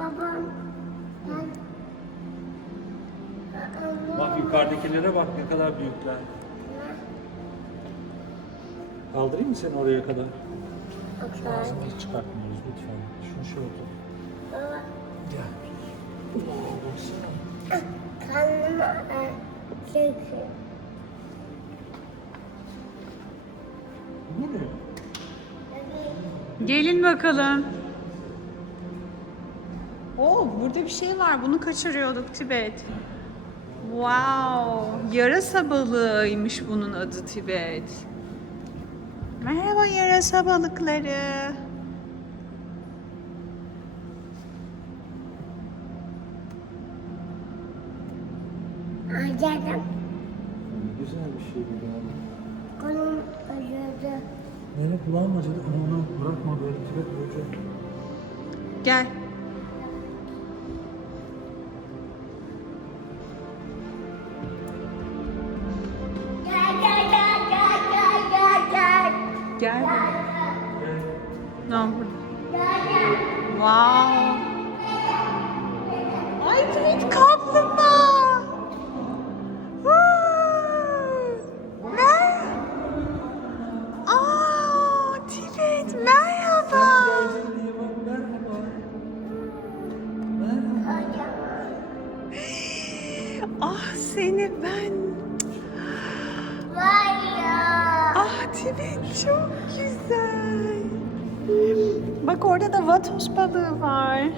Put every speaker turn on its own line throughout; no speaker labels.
Babam. Ben.
Bak yukarıdakilere bak ne kadar büyükler. Kaldırayım mı seni oraya kadar?
Okay.
Ağzını çıkartmıyoruz lütfen. Şunu şöyle tut.
Baba.
Gel. Baksana.
Karnıma e,
ne?
Gelin bakalım. Oo, burada bir şey var. Bunu kaçırıyorduk Tibet. Wow, yarasa balığıymış bunun adı Tibet. Merhaba yarasa balıkları.
Acıdım.
Güzel bir şey bu ya.
Kolum acıdı.
Nereye kulağım acıdı? Ama onu bırakma böyle tibet boyunca.
Gel seni ben.
Vay ya.
Ah Tibet çok güzel. Bak orada da vatos balığı var.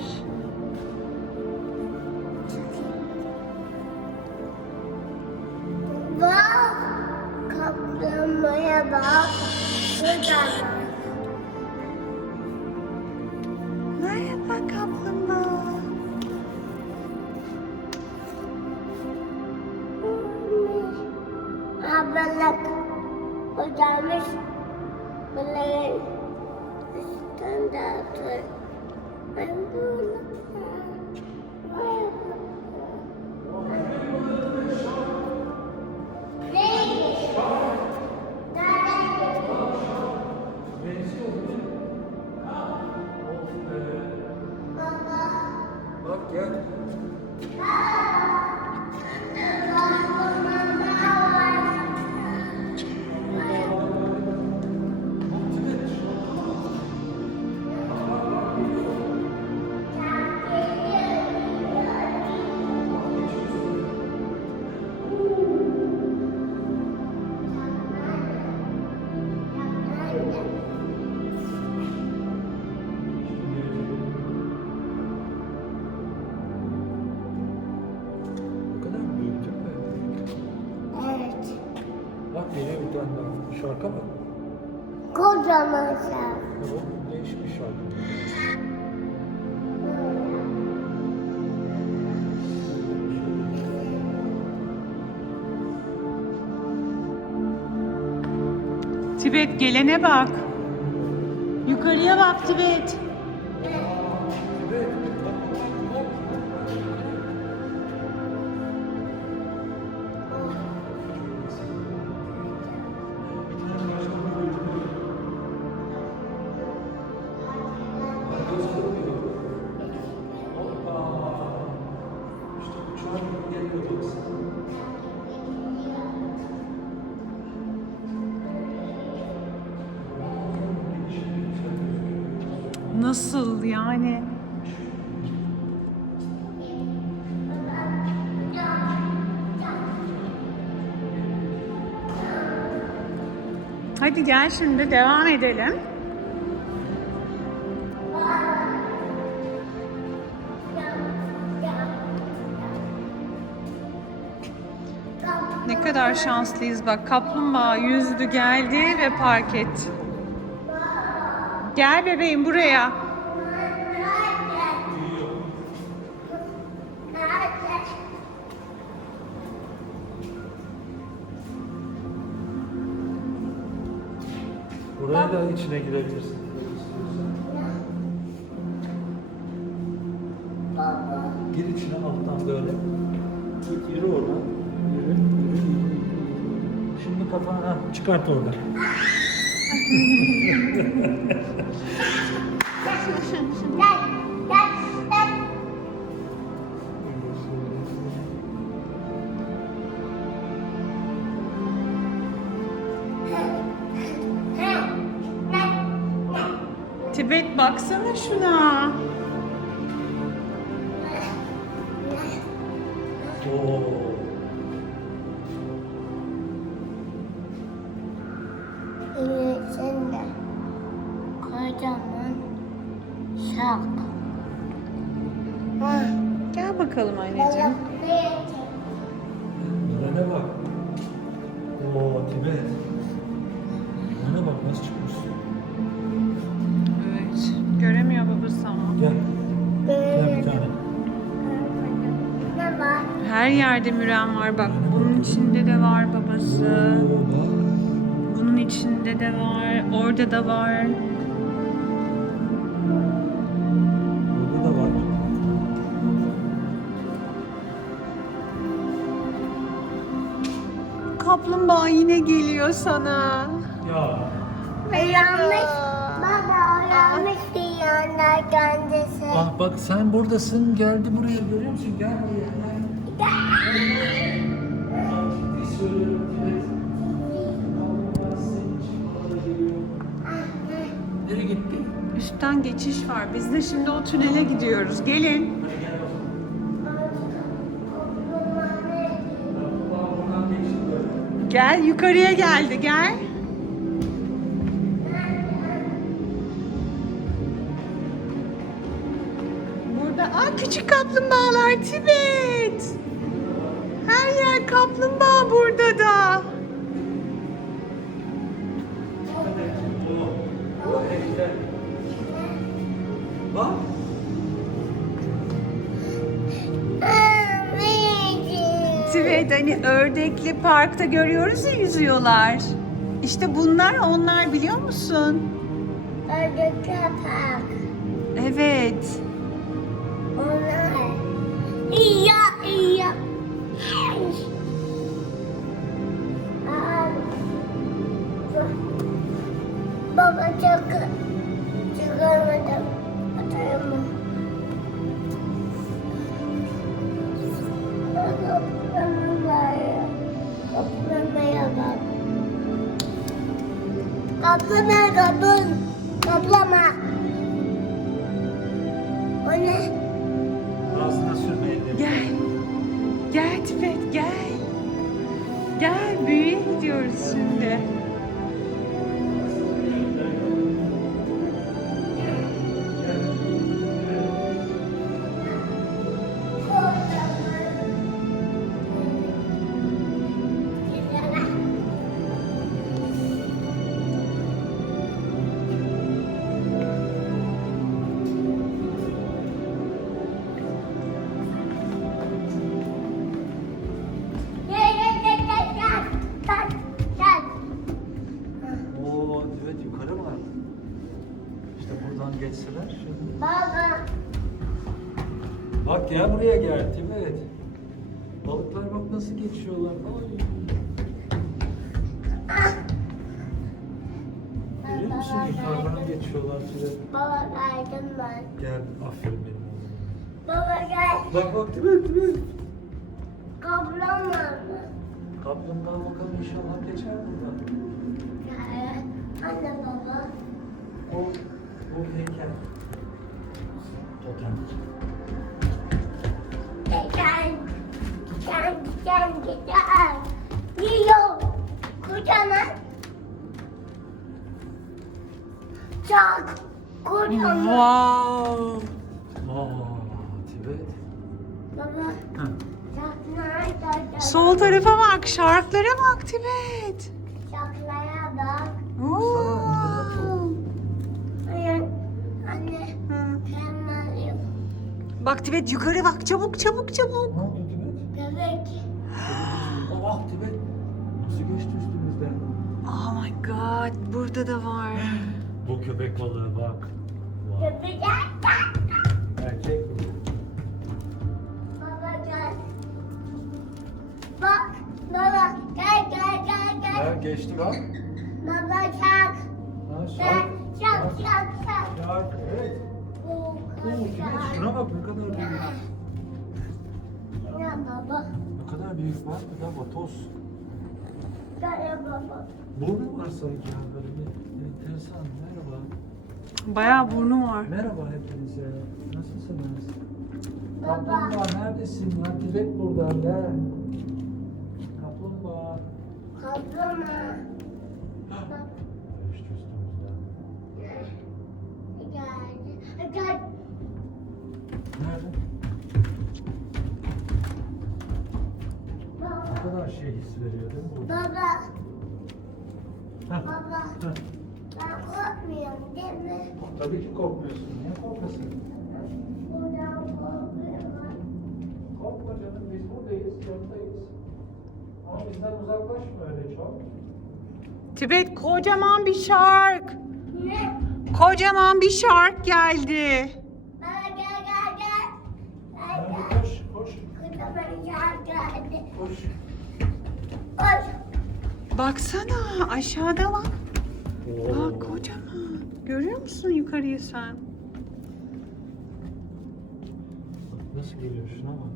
Bak. Kaplumbağaya bak. Şuradan.
Merhaba kaplumbağa.
Uzamış. Balığın üstünde otur. Ben bunu.
Bak gel. Şarka bak.
Kocaman sen.
Bu değişik bir şarkı.
Tibet gelene bak. Yukarıya bak Tibet. Nasıl yani? Hadi gel şimdi devam edelim. Ne kadar şanslıyız bak kaplumbağa yüzdü geldi ve park etti. Gel bebeğim buraya.
Buraya da içine girebilirsin. Gir içine alttan böyle. Git yürü oradan. Yürü, yürü, yürü, yürü. Şimdi kafanı ha, çıkart oradan.
Tibet baksana şuna.
Oo.
İçinde kocaman şak. Ah,
Gel bakalım anneciğim.
Nurhan'a bak. Oo Tibet.
Yerde müren var bak. Bunun içinde de var babası. Bunun içinde de var. Orada da var.
Burada da var.
Kaplumbağa yine geliyor sana.
Ya.
Uyanmış. Baba uyanmış dünyanın kendisi.
Ah bak sen buradasın. Geldi buraya görüyor musun? Gel buraya. Nereye gitti?
Üstten geçiş var. Biz de şimdi o tünele gidiyoruz. Gelin.
Gel
yukarıya geldi gel. Burada aa küçük kaplumbağalar Tibet. Her yer kaplumbağa burada da.
Bak.
Hani ördekli parkta görüyoruz ya yüzüyorlar. İşte bunlar onlar biliyor musun?
Ördek kapak.
Evet.
Onlar. İya
不 Buradan geçseler.
Baba,
Bak ya buraya gel Tibet. Balıklar bak nasıl geçiyorlar. Ay. Görüyor musun yukarıdan geçiyorlar Tibet.
baba geldim ben.
Gel aferin benim.
Baba gel.
Bak bak Tibet Tibet.
Kaplama mı?
Kaplumbağa bakalım inşallah geçer buradan.
Gel. Anne baba.
O, o heykel. Totem.
Gel, gel. Yiyor. Kocaman. Çok kocaman.
Wow.
Aa, Tibet.
Baba, nerede?
Sol tarafa bak, şarklara bak Tibet.
Şaklaya bak.
Oo.
Anne, anne,
Hı.
hemen yok.
Bak Tibet yukarı bak, çabuk çabuk çabuk.
Ne oldu Tibet?
Bebek.
Ah Tibet. Nasıl geçti üstümüzden?
Oh my god, burada da var.
Bu köpek balığı bak. Vay.
Bebek.
Erkek.
Baba gel. Bak, baba gel gel gel
Ha,
gel.
geçti bak.
Baba çak.
Ha,
çak
Bak,
çak çak.
Şark, evet.
Bu
Oo,
kadar.
şuna bak ne kadar büyük.
Ya baba.
Ne kadar büyük bak. Bir de vatoz.
Baba.
Burnu var sanki ya böyle bir enteresan. Merhaba.
Bayağı burnu var.
Merhaba hepinize. Nasılsınız?
Baba.
Kaplumbağa neredesin ya? Tibet burada. Gel. Kaplumbağa.
Kaplama.
Şey his veriyor değil mi?
Baba.
Heh,
Baba.
heh.
Ben korkmuyorum değil mi?
Tabii ki korkmuyorsun. Niye korkasın?
Buradan korkuyorum.
Korkma canım. Biz buradayız. Yanındayız. Ama bizden uzaklaşma öyle çok.
Tibet kocaman bir şark.
Ne?
Kocaman bir şark geldi.
Baba gel gel gel. Gel
Hadi
gel.
koş, koş,
Kocaman yer geldi.
koş.
Baksana aşağıda.
Oo.
Bak kocaman. Görüyor musun yukarıyı sen?
Bak Nasıl geliyor şuna bak.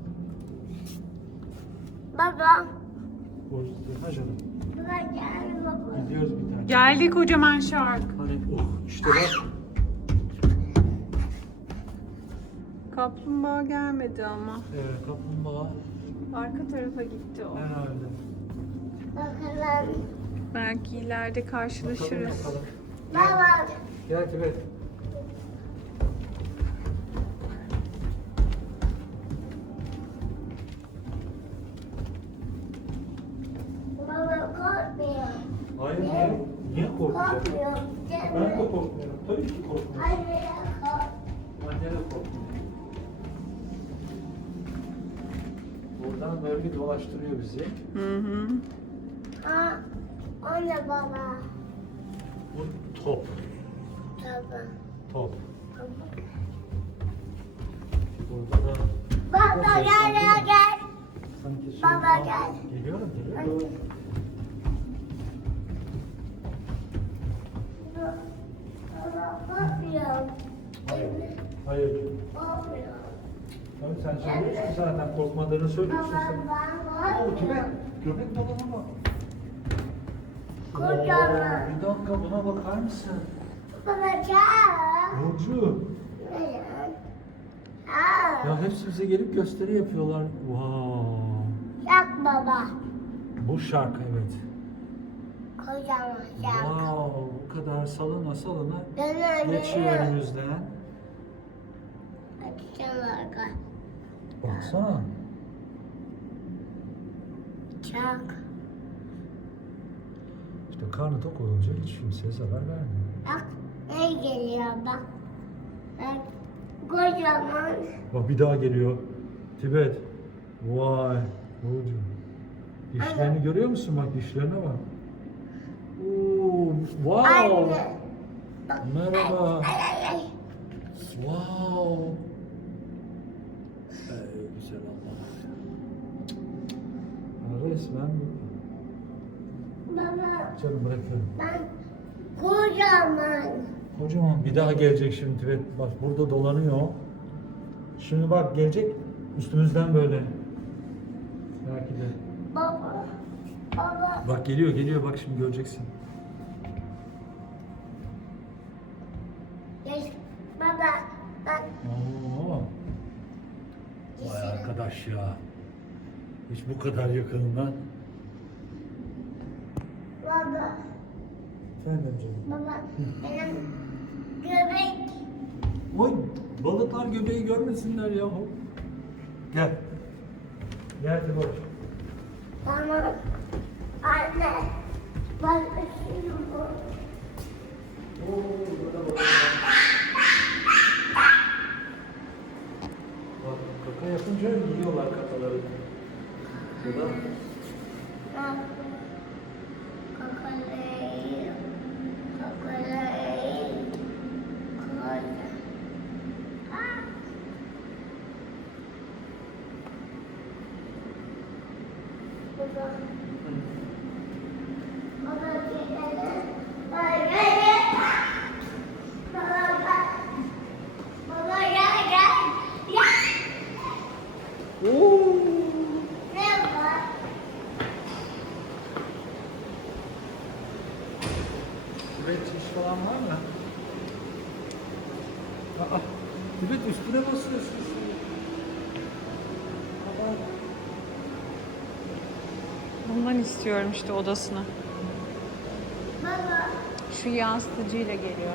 Baba.
Boş ha canım.
Baba gel baba.
Gidiyoruz bir tane.
Geldi kocaman şark.
Hani oh işte bak.
Kaplumbağa gelmedi ama.
Evet kaplumbağa
Arka tarafa gitti o.
herhalde.
Bakalım.
Belki ileride
Bakalım
karşılaşırız.
bakalım.
Baba.
Gel Tibet.
Baba korkmuyor.
Hayır niye? Niye korkacak?
Korkmuyor. Değil
Ben de korkmuyorum. Tabii ki korkmuyorum.
Anne kork.
Anne de korkmuyor. Buradan böyle bir dolaştırıyor bizi.
Hı hı.
Ha. Anne baba.
Bu top.
Baba.
Top. Burada da
Baba gel gel gel.
sanki şey
Baba
var.
gel.
Geliyorum geliyorum.
Baba?
Hayır.
Korkmuyor.
Tabii sen söylüyorsun zaten korkmadığını söylüyorsun
Baba ben korkmuyorum.
göbek balonu mu?
Kocaman.
Oo, Bir dakika buna bakar mısın?
Gel.
Burcu. Ya hepsi bize gelip gösteri yapıyorlar. Wow.
Yak baba.
Bu şark evet.
Kocaman yak.
Wow. Bu kadar salına salına
Dönüyor
geçiyor önümüzden.
Açacağım arka.
Baksana.
Çak.
İşte karnı tok olunca hiç kimseye zarar vermiyor.
Bak ne geliyor bak. Bak kocaman.
Bak bir daha geliyor. Tibet. Vay. Burcu. Dişlerini görüyor musun? Bak dişlerine bak. Oo, wow.
Anne.
Merhaba.
Ay ay ay.
Wow. Ey güzel Allah. Resmen
Baba
canım bırakıyorum.
ben kocaman.
Kocaman bir daha gelecek şimdi Tibet. Bak burada dolanıyor. Şimdi bak gelecek üstümüzden böyle. Belki de.
Baba. Baba.
Bak geliyor geliyor bak şimdi göreceksin.
Baba. Bak.
Oo. Vay arkadaş ya. Hiç bu kadar yakınından.
Baba.
Efendim canım.
Baba. Benim göbek.
Oy balıklar göbeği görmesinler yahu. Gel. Gel Tibet.
Tamam. Anne. Bak şimdi bu.
Oo, burada balık var. Bak kaka yapınca yiyorlar kakaları. Burada
Bak. Kokoreç. Kokoreç. Kokoreç. Ah. Baba. Baba gel. Baba gel. Baba gel. Baba gel gel. Ya.
Oo.
Ne var?
Evet iş falan var mı? Aa, Tibet üstüne basıyorsun. Aa,
Bundan istiyorum işte odasına.
Baba.
Şu yansıtıcıyla geliyor.